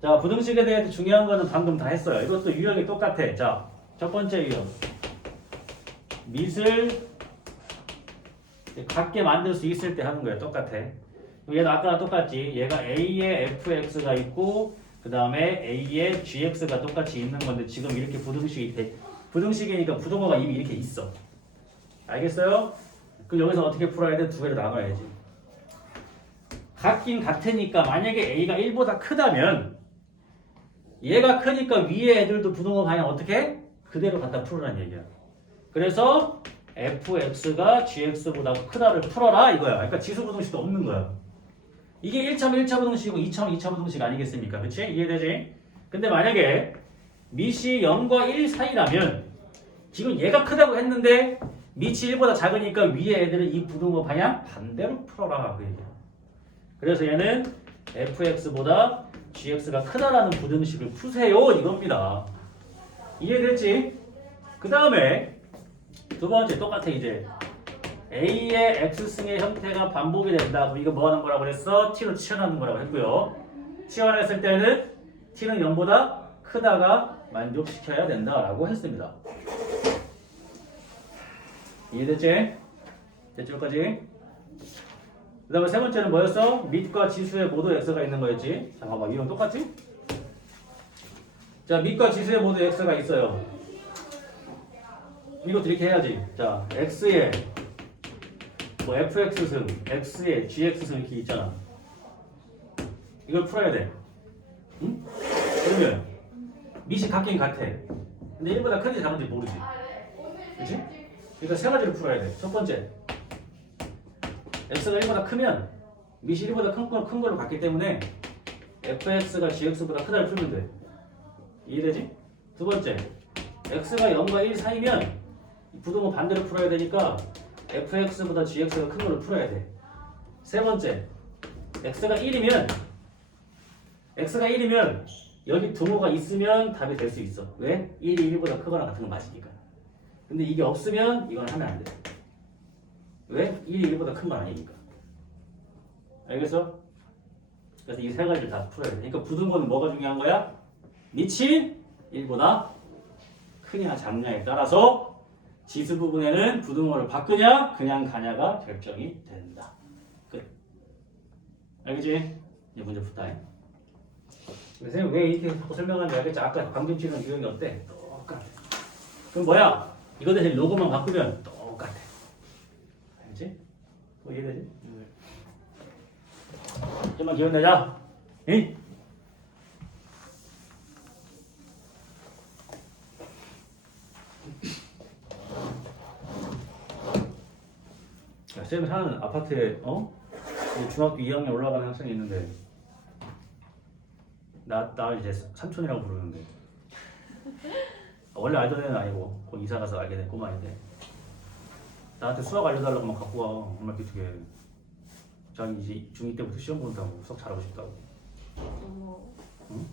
자, 부등식에 대해 중요한 거는 방금 다 했어요. 이것도 유형이 똑같아. 자, 첫 번째 유형. 밑을 같게 만들 수 있을 때 하는 거예요. 똑같아. 얘도 아까랑 똑같지. 얘가 A에 fx가 있고 그 다음에 A에 gx가 똑같이 있는 건데 지금 이렇게 부등식이 돼. 부등식이니까 부동어가 이미 이렇게 있어. 알겠어요? 그럼 여기서 어떻게 풀어야 돼? 두 개로 나눠야지. 같긴 같으니까 만약에 A가 1보다 크다면 얘가 크니까 위에 애들도 부동어 방향 어떻게 해? 그대로 갖다 풀으라는 얘기야. 그래서 fx가 gx보다 크다를 풀어라 이거야. 그러니까 지수 부등식도 없는 거야. 이게 1차 1차 부등식이고 2차 2차 부등식 아니겠습니까? 그치? 이해되지? 근데 만약에 밑이 0과 1 사이라면 지금 얘가 크다고 했는데 밑이 1보다 작으니까 위에 애들은 이 부등호 방향 반대로 풀어라 그 얘기야. 그래서 얘는 fx보다 gx가 크다라는 부등식을 푸세요 이겁니다. 이해됐지? 그 다음에 두 번째 똑같아 이제 a의 x승의 형태가 반복이 된다. 그럼 이거 뭐 하는 거라고 그랬어? t로 치환하는 거라고 했고요. 치환했을 때는 t는 0보다 크다가 만족시켜야 된다라고 했습니다. 이해됐지? 됐지 여기까지? 그 다음에 세 번째는 뭐였어? 밑과 지수에 모두 x가 있는 거였지? 잠깐만 이건 똑같지? 자 밑과 지수에 모두 x가 있어요. 이것도 이렇게 해야지. 자 x에 뭐 fx승, x에 gx승 이렇게 있잖아. 이걸 풀어야 돼. 응? 그러면 밑이 같긴 같아. 근데 1보다 큰지 작은지 모르지. 그치? 그러니까 세 가지를 풀어야 돼. 첫 번째, x가 1보다 크면 밑이 1보다 큰, 걸, 큰 걸로 같기 때문에 fx가 gx보다 크다를 풀면 돼. 이해되지? 두 번째, x가 0과 1 사이면 이 부동호 반대로 풀어야 되니까 fx보다 gx가 큰 걸로 풀어야 돼. 세 번째, x가 1이면 x가 1이면 여기 등호가 있으면 답이 될 수 있어. 왜? 1이 1보다 크거나 같은 거 맞으니까. 근데 이게 없으면 이건 하면 안 돼. 왜? 1이 1보다 큰 건 아니니까. 알겠어? 그래서 이 세 가지를 다 풀어야 돼. 그러니까 부등호는 뭐가 중요한 거야? 밑이 1보다 크냐 작냐에 따라서 지수 부분에는 부등호를 바꾸냐 그냥 가냐가 결정이 된다. 끝. 알겠지? 이제 문제 풀다. 선생님 왜 이렇게 자꾸 설명하는지 알겠지? 아까 방금 치는 유형이 어때? 똑같아. 그럼 뭐야? 이거 대신 로고만 바꾸면? 뭐 이해되지? 좀만 기운 내자. 응? 야, 쌤 사는 아파트에 어? 중학교 2학년 올라가는 학생이 있는데 나, 나 이제 삼촌이라고 부르는데 원래 알던 애는 아니고 곧 이사 가서 알게 된 꼬마인데 나한테 수학 알려달라고 막 갖고 와. 정말 기특해 자기 이제 중2 때부터 시험 본다고 수학 잘하고 싶다고. 응?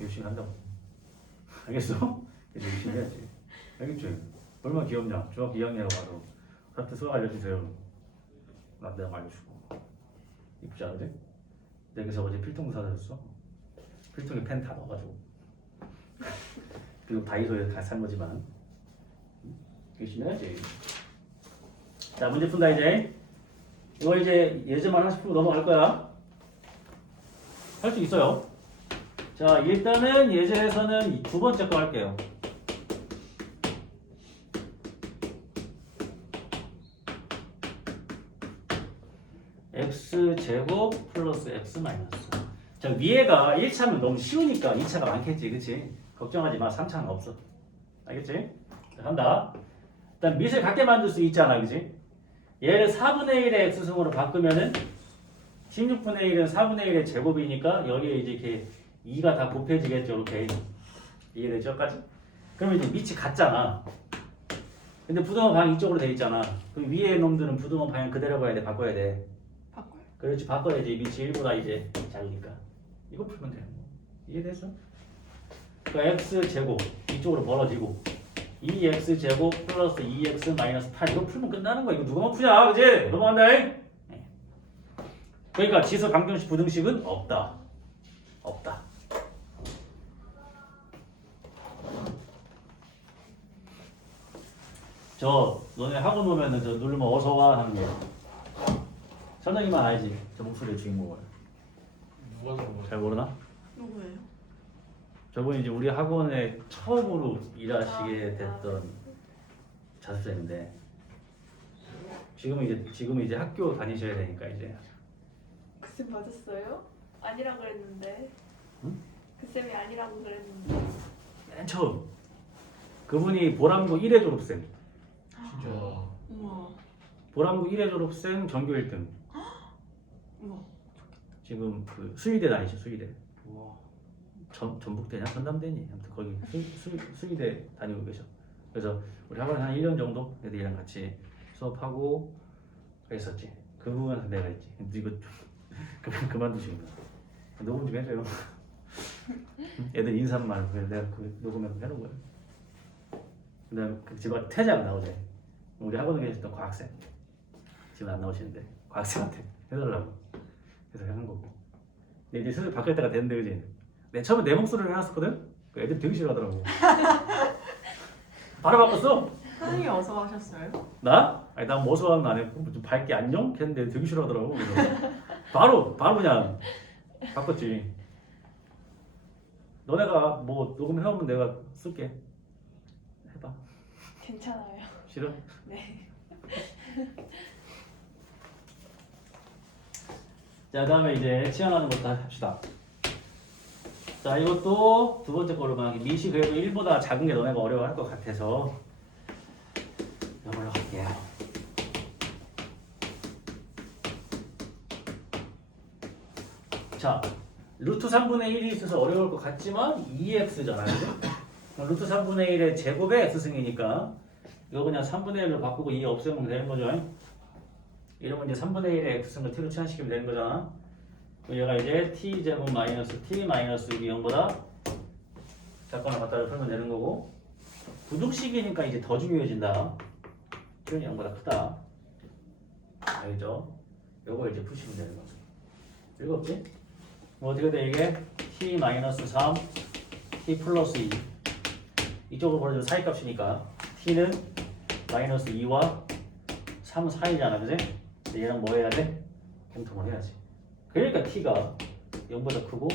열심히 한다고. 알겠어? 이제 열심히 해야지. 알겠지? 얼마나 귀엽냐? 중학교 2학년에 와서 저한테 수학 알려주세요. 나 내가 알려주고. 이쁘지 않으지? 내가 그래서 어제 필통 사다 줬어. 필통에 펜 다 넣어가지고. 그리고 다이소에 다 산 거지만. 열심히 해야지 자 문제 푼다 이제. 이거 이제 예제만 풀고 넘어갈 거야. 할 수 있어요. 자 일단은 예제에서는 이두 번째 거 할게요. x 제곱 플러스 x 마이너스 자 위에가 1차면 너무 쉬우니까 2차가 많겠지 그치? 걱정하지 마 3차는 없어. 알겠지? 자, 한다. 일단 밑을 같게 만들 수 있잖아 그치 얘를 4분의 1의 x승으로 바꾸면은 16분의 1은 4분의 1의 제곱이니까 여기에 이제 이렇게 2가 다 곱해지겠죠 이렇게 이해되죠 여기까지? 그러면 이제 밑이 같잖아. 근데 부등호 방향 이쪽으로 돼 있잖아. 그럼 위에 놈들은 부등호 방향 그대로 가야 돼 바꿔야 돼? 바꿔요. 그렇지 바꿔야지. 밑이 1보다 이제 작으니까. 이거 풀면 되는 거 이해됐어? 그러니까 x 제곱 이쪽으로 벌어지고 2x 제곱 플러스 2x 마이너스 8 이거 풀면 끝나는 거야. 이거 누가만 푸냐, 그지? 네. 넘어간다 네. 그러니까 지수 방정식 부등식은 없다. 없다. 저 너네 학원 오면은 저 누르면 어서 와 하는 거. 선생님만 알지. 저 목소리의 주인공을. 누가 잘 모르나? 누구예요? 저분이 이제 우리 학원에 처음으로 일하시게 됐던 자습생인데 지금 이제 지금 이제 학교 다니셔야 되니까 이제 그쌤 맞았어요? 아니라 그랬는데. 응? 그 쌤이 아니라고 그랬는데. 맨 처음 그분이 보람고 1회 졸업생, 진짜 우와. 보람고 1회 졸업생 전교 1등. 우와. 지금 그 수의대 다니죠 수의대. 전, 전북대냐? 전남대니? 아무튼 거기 수, 수, 수의대 다니고 계셔. 그래서 우리 학원에 한 1년 정도 애들이랑 같이 수업하고 그랬었지. 그 부분에서 내가 있지. 근데 이거 좀 그만 그만두시구나 녹음 좀 해줘요. 애들 인사말 내가 그 녹음해 해놓은 거야. 그다음 그 집안 퇴장 나오지. 우리 학원에 계셨던 과학생 지금 안 나오시는데 과학생한테 해달라고. 그래서 하는 거고. 근데 이제 슬슬 바뀔 때가 됐는데 그지 내 처음에 내 목소리를 해놨었거든? 그 애들 되게 싫어하더라고 바로 바꿨어 선생님 어서 하셨어요? 나? 아니 난 모소하는 거안 했고 좀 밝게 안녕? 했는데 되게 싫어하더라고 그래서 바로 바로 그냥 바꿨지 너네가 뭐 녹음해오면 내가 쓸게 해봐 괜찮아요. 싫어? 네. 자 다음에 이제 치환하는 것도 합시다 자 이것도 두 번째 거로만 미시 그래도 1보다 작은 게 너네가 어려워할 것 같아서 이걸로 할게요 자 루트 3분의 1이 있어서 어려울 것 같지만 2x잖아요 그죠? 루트 3분의 1의 제곱의 x승이니까 이거 그냥 3분의 1로 바꾸고 2 없애면 되는 거죠 이러면 이제 3분의 1의 x승을 t로 치환시키면 되는 거잖아. 얘가 이제 t 제곱 마이너스 t 마이너스 6이 0보다 작거나 같다를 풀면 되는 거고 부등식이니까 이제 더 중요해진다. 표현이 0보다 크다. 알겠죠? 요거 이제 푸시면 되는 거죠. 읽었지? 뭐 어떻게 돼 이게 t 마이너스 3 t 플러스 2 이쪽으로 벌어지면 사이값이니까 t는 마이너스 2와 3 사이잖아 그지? 얘랑 뭐 해야 돼? 공통을 해야지 그러니까 t가 0보다 크고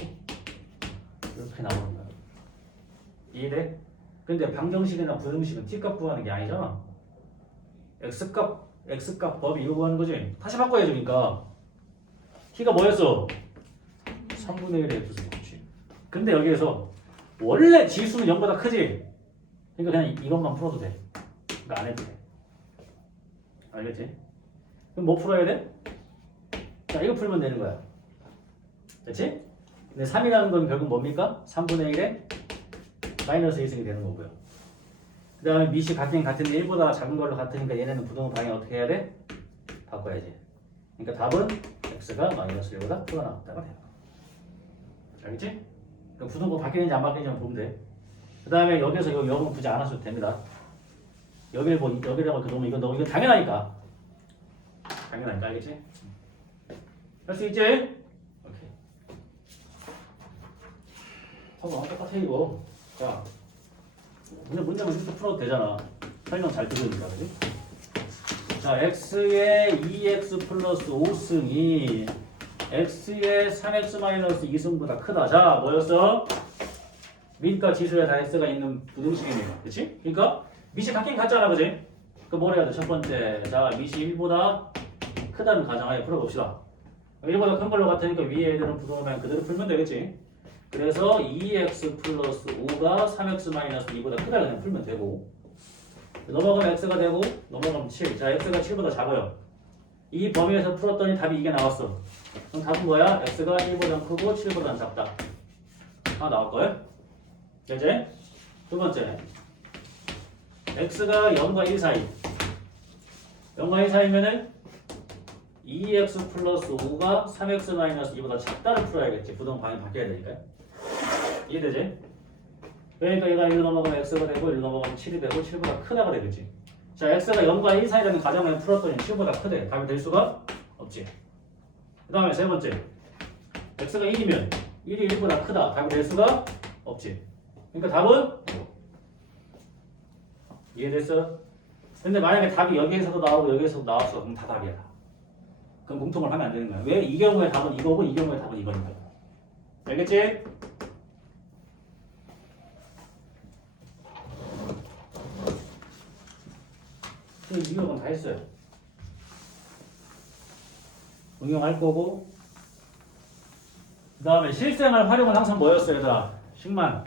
이렇게 나오는 거야 이해돼? 근데 방정식이나 부등식은 t값 구하는 게 아니잖아 x값 x값 법이 이거 구하는 거지 다시 바꿔야지 그러니까 t가 뭐였어? 3분의 1의 x승 그렇지 근데 여기에서 원래 지수는 0보다 크지? 그러니까 그냥 이것만 풀어도 돼 그러니까 안 해도 돼 알겠지? 그럼 뭐 풀어야 돼? 자, 이거 풀면 되는 거야. 그렇지? 근데 3이라는 건 결국 뭡니까? 3분의 1에 마이너스 1승이 되는 거고요. 그 다음에 미시 같긴 같은데 1보다 작은 걸로 같으니까 얘네는 부등호 방향 어떻게 해야 돼? 바꿔야지. 그러니까 답은 x가 마이너스 1보다 크거나 같다가 거. 알겠지? 그러니까 부등호 바뀌는지 안 바뀌는지 보면 돼. 그 다음에 여기서 이거 0은 굳이 안 하셔도 됩니다. 여기를 뭐 여기다가 그 놓으면 이거 너 이거 당연하니까 당연하니까 알겠지? 할 수 있지? 오케이. 하고 똑같아 이거. 자, 문제 문제만 이렇게 풀어도 되잖아. 설명 잘 들으니까 그지? 자, x의 2x 플러스 5승이 x의 3x 마이너스 2승보다 크다. 자, 뭐였어? 밑과 지수에 다 x가 있는 부등식입니다. 그렇지? 그러니까 밑이 같긴 같잖아, 그지? 그 뭘 해야 돼? 첫 번째, 자 밑이 1보다 크다는 가정하에 풀어봅시다. 1보다 큰 걸로 같으니까 위에 애들은 부동하면 그대로 풀면 되겠지? 그래서 2x 플러스 5가 3x 마이너스 2보다 크다 그냥 풀면 되고 넘어가면 x가 되고 넘어가면 7. 자 x가 7보다 작아요. 이 범위에서 풀었더니 답이 이게 나왔어. 그럼 답은 뭐야? x가 1보다 크고 7보다 작다. 하나 나올 거예요? 이제 두 번째. x가 0과 1 사이 0과 1 사이면은 2x 플러스 5가 3x 마이너스 2보다 작다를 풀어야겠지. 부동 방향 바뀌어야 되니까. 이해되지? 그러니까 얘가 1로 넘어가면 x가 되고 1로 넘어가면 7이 되고 7보다 크다가 되겠지. 자 x가 0과 1 사이라는 가정을 풀었더니 7보다 크대. 답이 될 수가 없지. 그 다음에 세 번째. x가 1이면 1이 1보다 크다. 답이 될 수가 없지. 그러니까 답은 이해됐어? 근데 만약에 답이 여기에서도 나오고 여기에서도 나왔어. 그럼 다 답이야. 그럼 공통을 하면 안 되는 거야. 왜? 이 경우에 답은 이거고 이 경우에 답은 이거니까. 알겠지? 이거는 다 했어요. 응용할 거고 그 다음에 실생활 활용은 항상 뭐였어요 얘들아? 10만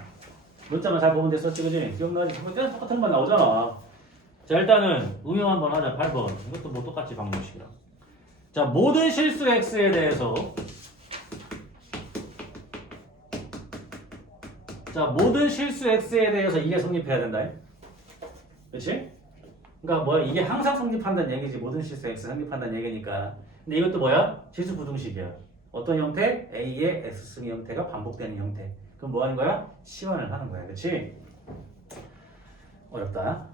문자만 잘 보면 됐었지 그지? 기억나지? 때 똑같은 것만 나오잖아 자 일단은 응용 한번 하자 8번 이것도 뭐 똑같이 방정식이랑 자 모든 실수 x에 대해서 자 모든 실수 x에 대해서 이게 성립해야 된다 그렇지? 그러니까 뭐야 이게 항상 성립한다는 얘기지 모든 실수 x 성립한다는 얘기니까 근데 이것도 뭐야? 지수 부등식이야 어떤 형태? a의 x승의 형태가 반복되는 형태 그럼 뭐 하는 거야? 시환을 하는 거야 그렇지? 어렵다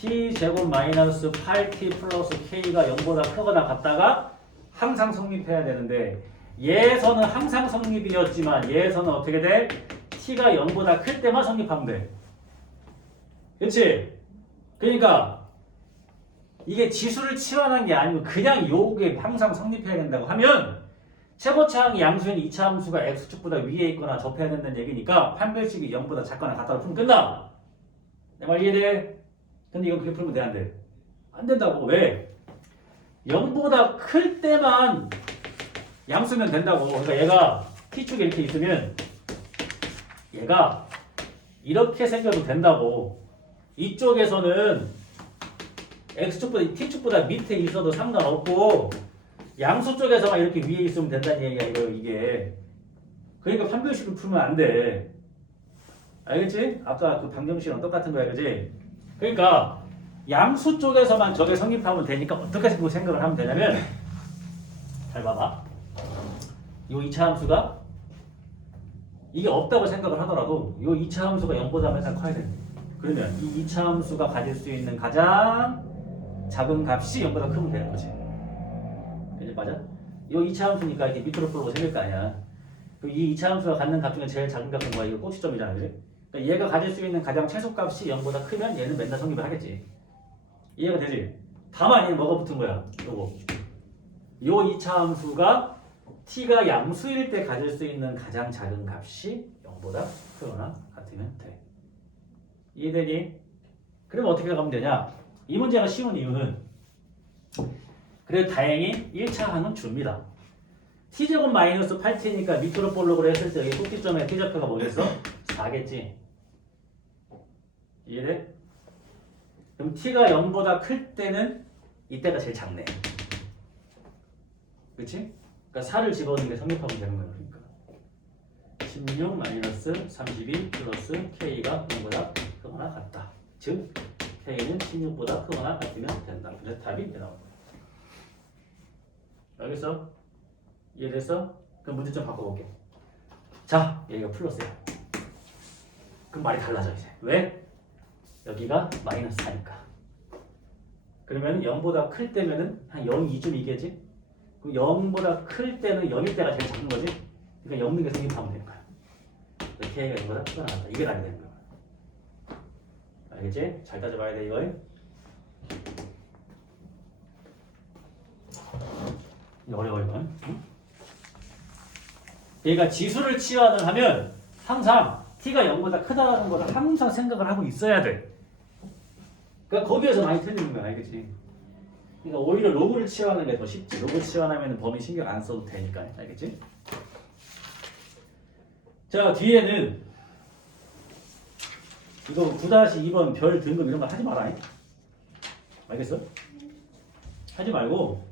t 제곱 마이너스 8t 플러스 k가 0보다 크거나 같다가 항상 성립해야 되는데 예에서는 항상 성립이었지만 예에서는 어떻게 돼? t가 0보다 클 때만 성립하면 돼 그렇지? 그러니까 이게 지수를 치환한 게 아니고 그냥 요게 항상 성립해야 된다고 하면 최고차항 양수인 2차 함수가 x축보다 위에 있거나 접해야 된다는 얘기니까 판별식이 0보다 작거나 같다고 풀면 끝나 내 말 이해돼? 근데 이건 그렇게 풀면 돼 안 돼? 안 된다고 왜? 0보다 클 때만 양수면 된다고 그러니까 얘가 t축에 이렇게 있으면 얘가 이렇게 생겨도 된다고 이쪽에서는 x축보다 t축보다 밑에 있어도 상관없고 양수 쪽에서만 이렇게 위에 있으면 된다는 얘기야 이거 이게 그러니까 판별식을 풀면 안 돼 알겠지? 아까 그 방정식이랑 똑같은 거야 그지? 그러니까 양수 쪽에서만 저게 성립하면 되니까 어떻게 생각을 하면 되냐면 잘 봐봐 이 2차 함수가 이게 없다고 생각을 하더라도 이 2차 함수가 0보다 맨날 커야 돼 그러면 이 2차 함수가 가질 수 있는 가장 작은 값이 0보다 크면 되는 거지 그지 맞아? 이 2차 함수니까 이렇게 밑으로 풀고 생길 거 아니야 그이 2차 함수가 갖는 값 중에 제일 작은 값은 뭐야? 이거 꼭지점이잖아 그지? 그러니까 얘가 가질 수 있는 가장 최소값이 0보다 크면 얘는 맨날 성립을 하겠지 이해가 되지? 다만 얘는 뭐가 붙은 거야? 요거 요 2차 함수가 t가 양수일 때 가질 수 있는 가장 작은 값이 0보다 크거나 같으면 돼 이해되니? 그럼 어떻게 가면 되냐? 이 문제가 쉬운 이유는 그래도 다행히 1차 항은 줍니다. t제곱 마이너스 8t니까 밑으로 볼록으로 했을 때 여기 꼭지점에 t좌표가 뭐겠어? 4겠지. 이해돼? 그럼 t가 0보다 클 때는 이때가 제일 작네. 그치? 그러니까 4를 집어넣는 게 성립하면 되는 거야. 그러니까. 16 마이너스 32 플러스 k가 0보다 크거나 같다. 즉 k는 16보다 크거나 같으면 된다. 그래서 답이 이렇게 나온 거야. 알겠어? 이해됐어? 그럼 문제 좀 바꿔볼게. 자, 여기가 플러스야. 그럼 말이 달라져 이제. 왜? 여기가 마이너스 4니까. 그러면 0보다 클 때면은 한 0, 2쯤 이겠지? 그럼 0보다 클 때는 0일 때가 제일 작은 거지? 그러니까 0는 게 성립하면 되는 거야. k가 0보다 크거나 같다. 이게 답이 되는 거야. 알겠지? 잘 따져봐야 돼. 이거 어려워 이건. 응? 얘가 지수를 치환을 하면 항상 t가 0보다 크다는 걸 항상 생각을 하고 있어야 돼. 그러니까 거기에서 많이 틀리는 거야, 알겠지? 그러니까 오히려 로그를 치환하는 게 더 쉽지. 로그 치환하면 범위 신경 안 써도 되니까, 알겠지? 자 뒤에는 이거 9-2번 별 등급 이런 거 하지 마라. 알겠어? 하지 말고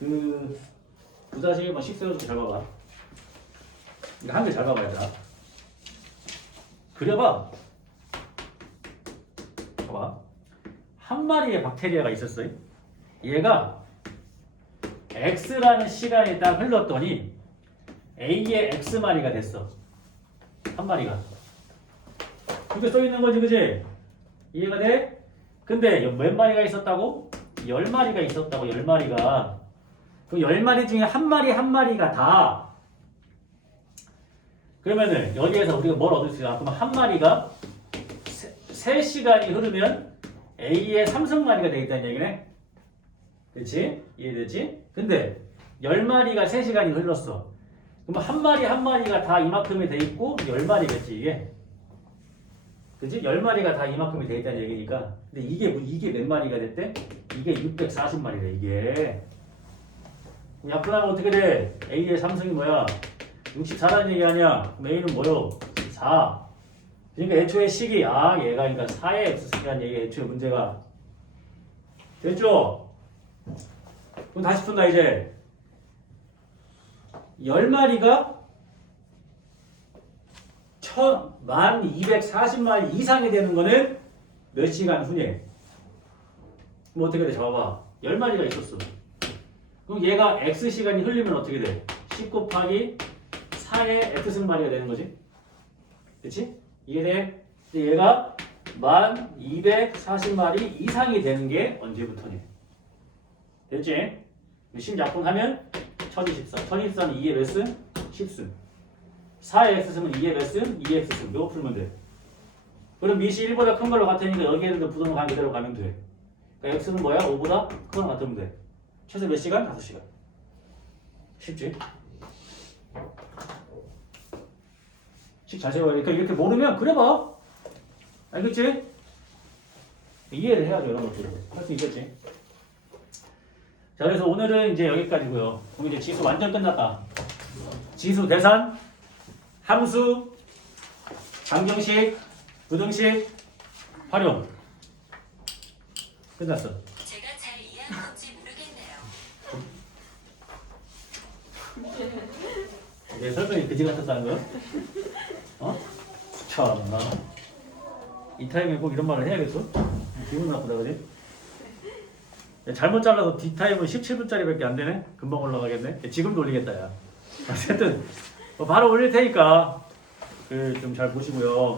그 9-1번 식세워서 잘 봐봐. 이거 한 개 잘 봐봐 얘들아. 그려봐. 봐봐. 한 마리의 박테리아가 있었어요. 얘가 X라는 시간이 딱 흘렀더니 A의 X 마리가 됐어. 한 마리가. 그렇게 써 있는 거지, 그지? 이해가 돼? 근데 몇 마리가 있었다고? 열 마리가 있었다고, 열 마리가. 그 열 마리 중에 한 마리 한 마리가 다. 그러면은 여기에서 우리가 뭘 얻을 수 있나? 그러면 한 마리가 세, 세 시간이 흐르면 A의 삼성마리가 돼 있다는 얘기네. 그렇지? 이해되지? 근데 10마리가 3시간이 흘렀어. 그럼 한 마리 한 마리가 다 이만큼이 돼 있고 10마리겠지 이게. 그지? 10마리가 다 이만큼이 돼 있다는 얘기니까. 근데 이게 뭐- 이게 몇 마리가 됐대? 이게 640마리래 이게. 약분하면 어떻게 돼? A의 삼성이 뭐야? 64라는 얘기 아니야? A는 뭐요? 4. 그러니까 애초에 식이 아 얘가 그러니까 4의 x승이라는 얘기 애초에 문제가 됐죠? 그럼 다시 푼다 이제 10마리가 1240마리 이상이 되는 거는 몇 시간 후에 그럼 어떻게 돼? 잡아봐 10마리가 있었어 그럼 얘가 x시간이 흘리면 어떻게 돼? 10 곱하기 4의 x승 마리가 되는 거지 그치? 이해돼? 얘가 1240마리 이상이 되는 게 언제부터니? 됐지? 심약분하면 1024. 1024는 2의 몇 승? 10승. 4의 x승은 2의 몇 승? 2의 x승. 이거 풀면 돼. 그럼 미시 1보다 큰 걸로 같으니까 여기에도 부동간 그대로 가면 돼. 그러니까 x는 뭐야? 5보다 큰 걸로 같으면 돼. 최소 몇 시간? 5시간. 쉽지? 식 잘 세워야 돼. 그러니까 이렇게 모르면 그려봐. 알겠지? 이해를 해야죠, 이런 것들을. 할 수 있겠지? 자, 그래서 오늘은 이제 여기까지고요. 그럼 이제 지수 완전 끝났다. 지수 대산, 함수, 방정식, 부등식, 활용. 끝났어. 제가 잘 이해한 내 설명이 그지 같았다는 거야? 어? 참나. 이 타임에 꼭 이런 말을 해야겠어? 기분 나쁘다 그지? 야, 잘못 잘라서 뒷타임은 17분짜리밖에 안 되네? 금방 올라가겠네? 지금도 올리겠다 야 어쨌든 뭐 바로 올릴 테니까 그 좀 잘 보시고요